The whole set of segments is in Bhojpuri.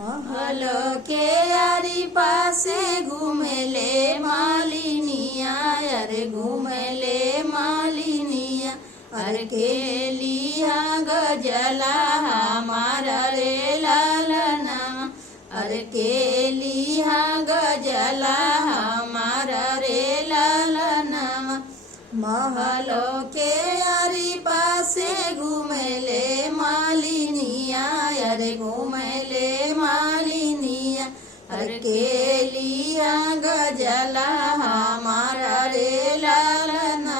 महल के आरी पासे घूमेले मालिनिया, अरे घूमेले मालिनिया। अरे केलिया गजला हमारा रे लालना, अरे केलिया गजला हमारा रे लालना। महल के आरी पासे घूमेले मालिनिया, अरे घूमेले मालिनिया। अरे केलिया गजला हमारा रे लालना,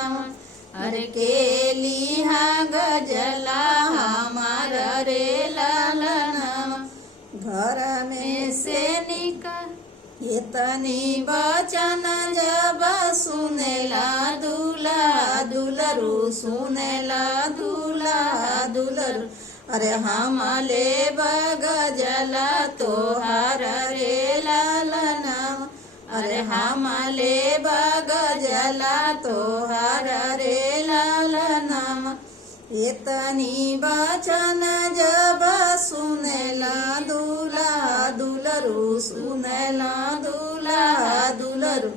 अरे केलिया गजला हमारा रे लालना। घर में से निकल इतनी वचन जब सुनेला दूल्हा दुलरू, सुनेला दूल्हा दुलरू। अरे हमले बगजला तोहार रे लालना, अरे हमले बगजला तोहार रे लालना। इतनी वचन जब सुनेला दूल्हा दुलरू, सुनेला दूल्हा दुलरू।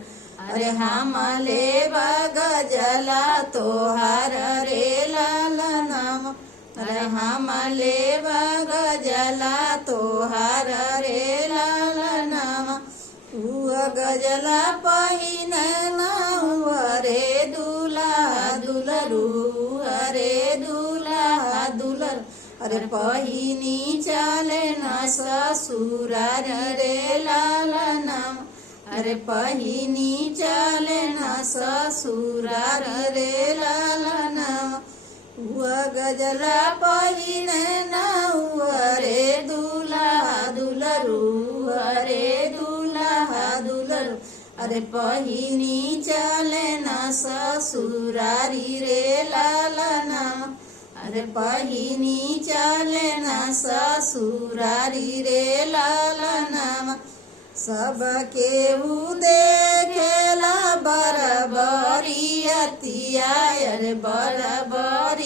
अरे हमले बगजला तोहार रे लालना, अरे हमले बगजला तोहार रे लालना। गजला पहिने रे दूल्हा दुलरू, अरे दूल्हा दुलरू। अरे पहिनी चले न ससुरार रे लालना, अरे पहिनी चले न ससुरार रे लालना। गजला पहिने रे दूल्हा दुलरू, अरे दूल्हा दुलरू। अरे पहिनी चले न ससुरारी रे लालना, अरे पहिनी चले न ससुरारी रे लालना। सब केहू देखेला बरबरियतिया, अरे बरबरियतिया।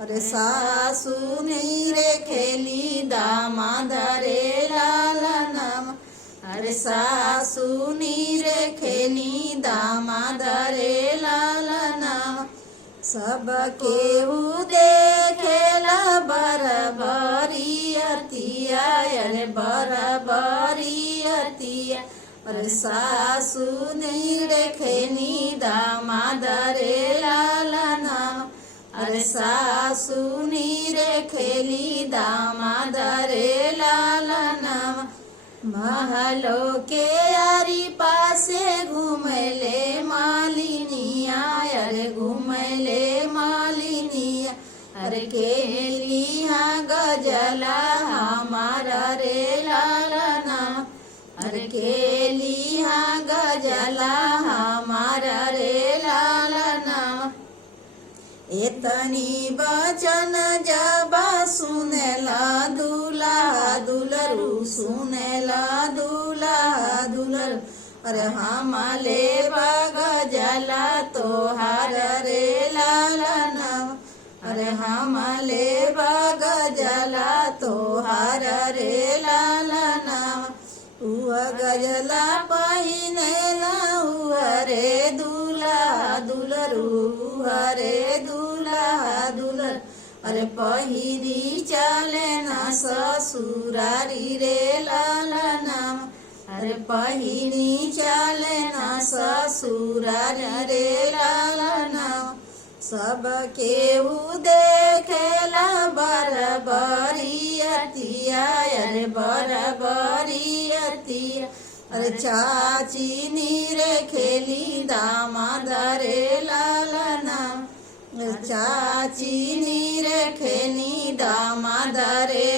अरे सासु नीरे खेली दामाद रे लालना, अरे सासु नीरे खेली दामाद रे लालना। सब केहू देखेला बरबरियतिया, अरे बरबरियतिया। अरे सासु नीरे खेली दामाद रे लालना, अरे सासु नीरे खेली दामाद रे लालना। महलो के आरी पासे घूमेले मालिनिया, अरे घूमेले मालिनिया। अरे केलिया गजला हमारा रे लालना, अरे केलिया गजला हमारा रे लालना। इतनी वचन जब सुनेला दूल्हा दुलरू, सुनेला दूल्हा दुलरू। अरे हमले बगजला तोहार रे लालना, अरे हमले बगजला तोहार रे लालना। गजला पहिने रे दूल्हा दुलरू, अरे दूल्हा दुलरू। अरे पहिरी चले न ससुरारी रे लालना, अरे पहिरी चले न ससुरार रे लालना। सब केहू देखेला बरबरियतिया, अरे बरबरियतिया। अरे चाची नीरे खेली दामाद रे लालना, चाची नीरे खेली दामाद रे